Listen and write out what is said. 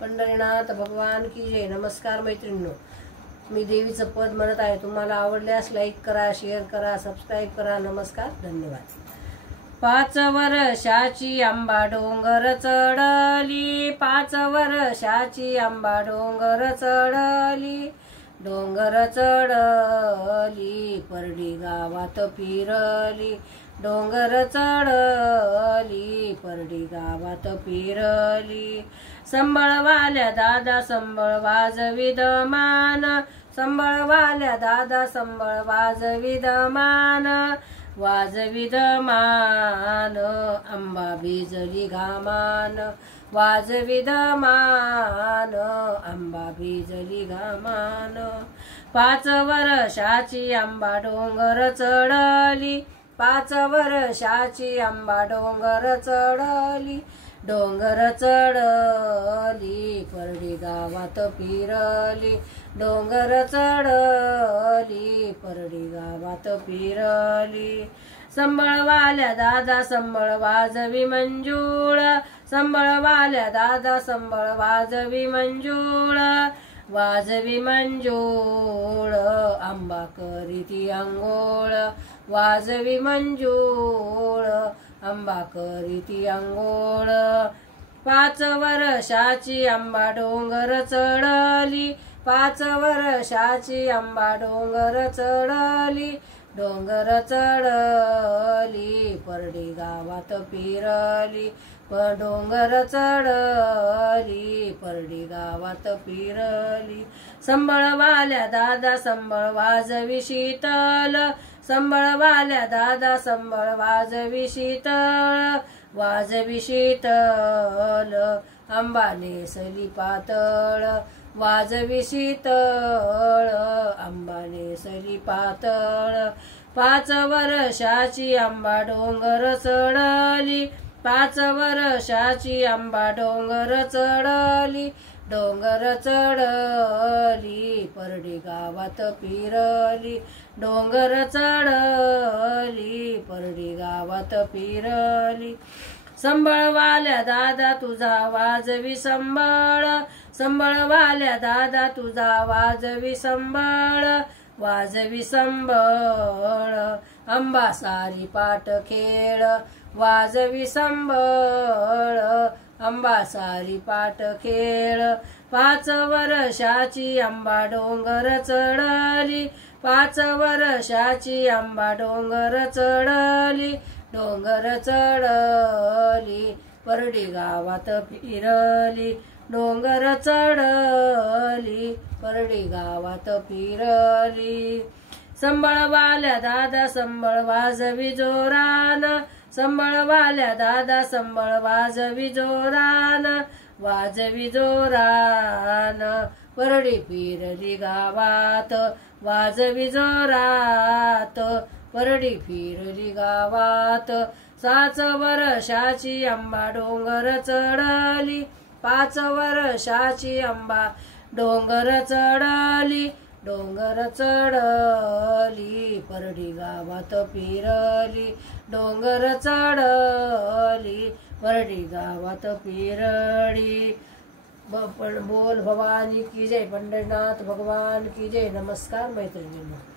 पंढरीनाथ भगवान की जय। नमस्कार मैत्रिणींनो, मी देवीचं पद म्हणत आहे। तुम्हाला आवडल्यास लाईक करा, शेअर करा, सबस्क्राईब करा। नमस्कार, धन्यवाद। 5 वर्षाची आंबा डोंगर चढली, 5 वर्षाची आंबा डोंगर चढली, डोंगर चढली परडी गावात फिरली, डोंगर चढली परडी गावात फिरली। संबळवाल्या दादा संबळ वाजविद मान, संबळवाल्या दादा संबळ वाजविद मान, वाजविद मान आंबा भिजली घामान, वाजविद मान आंबा भिजली घामान। 5 वर्षाची आंबा डोंगर चढली, 5 वर्षाची आंबा डोंगर चढली, डोंगर चढली परडी गावात फिरली, डोंगर चढली परडी गावात फिरली। संबळवाल्या दादा संबळ वाजवी मंजूळ, संबळवाल्या दादा संबळ वाजवी मंजूळ, वाजवी मंजूळ आंबा करीती अंघोळ, वाजवी मंजूळ आंबा करीती अंघोळ। 5 वर्षाची आंबा डोंगर चढली, 5 वर्षाची आंबा डोंगर चढली, डोंगर चढली परडी गावात फिरली, डोंगर चढली परडी गावात फिरली। संबळवाल्या दादा संबळ वाजवी शीतल, संबळवाल्या दादा संबळ वाजवी शीतल, वाजवी शीतल आंबा नेसली पातळ, वाजवी शीतळ आंबा नेसली पातळ। 5 वर्षाची आंबा डोंगर चढली, 5 वर्षाची आंबा डोंगर चढली, डोंगर चढली परडी गावात फिरली, डोंगर चढली परडी गावात फिरली। संबळवाल्या दादा तुझा वाजवी संबळ, संबळवाल्या दादा तुझा वाजवी संबळ, वाजवी संबळ आंबा सारी पाट खेळ, वाजवी संबळ आंबा सारी पाट खेळ। 5 वर्षाची आंबा डोंगर चढली, 5 वर्षाची आंबा डोंगर चढली, डोंगर चढली परडी गावात फिरली, डोंगर चढली परडी गावात फिरली। संबळवाल्या दादा संबळ वाजवी जोरान, संबळवाल्या दादा संबळ वाजवी जोरान, वाजवी जोरान परडी फिरली गावात, वाजवी जोरात परडी फिरली गावात। 5 वर्षाची आंबा डोंगर चढली, 5 वर्षाची आंबा डोंगर चढली, डोंगर चढली परडी गावात फिरली, डोंगर चढली परडी गावात फिरली। बोल भवानी की जय, पंढरीनाथ भगवान की जय। नमस्कार मैत्रिणींनो।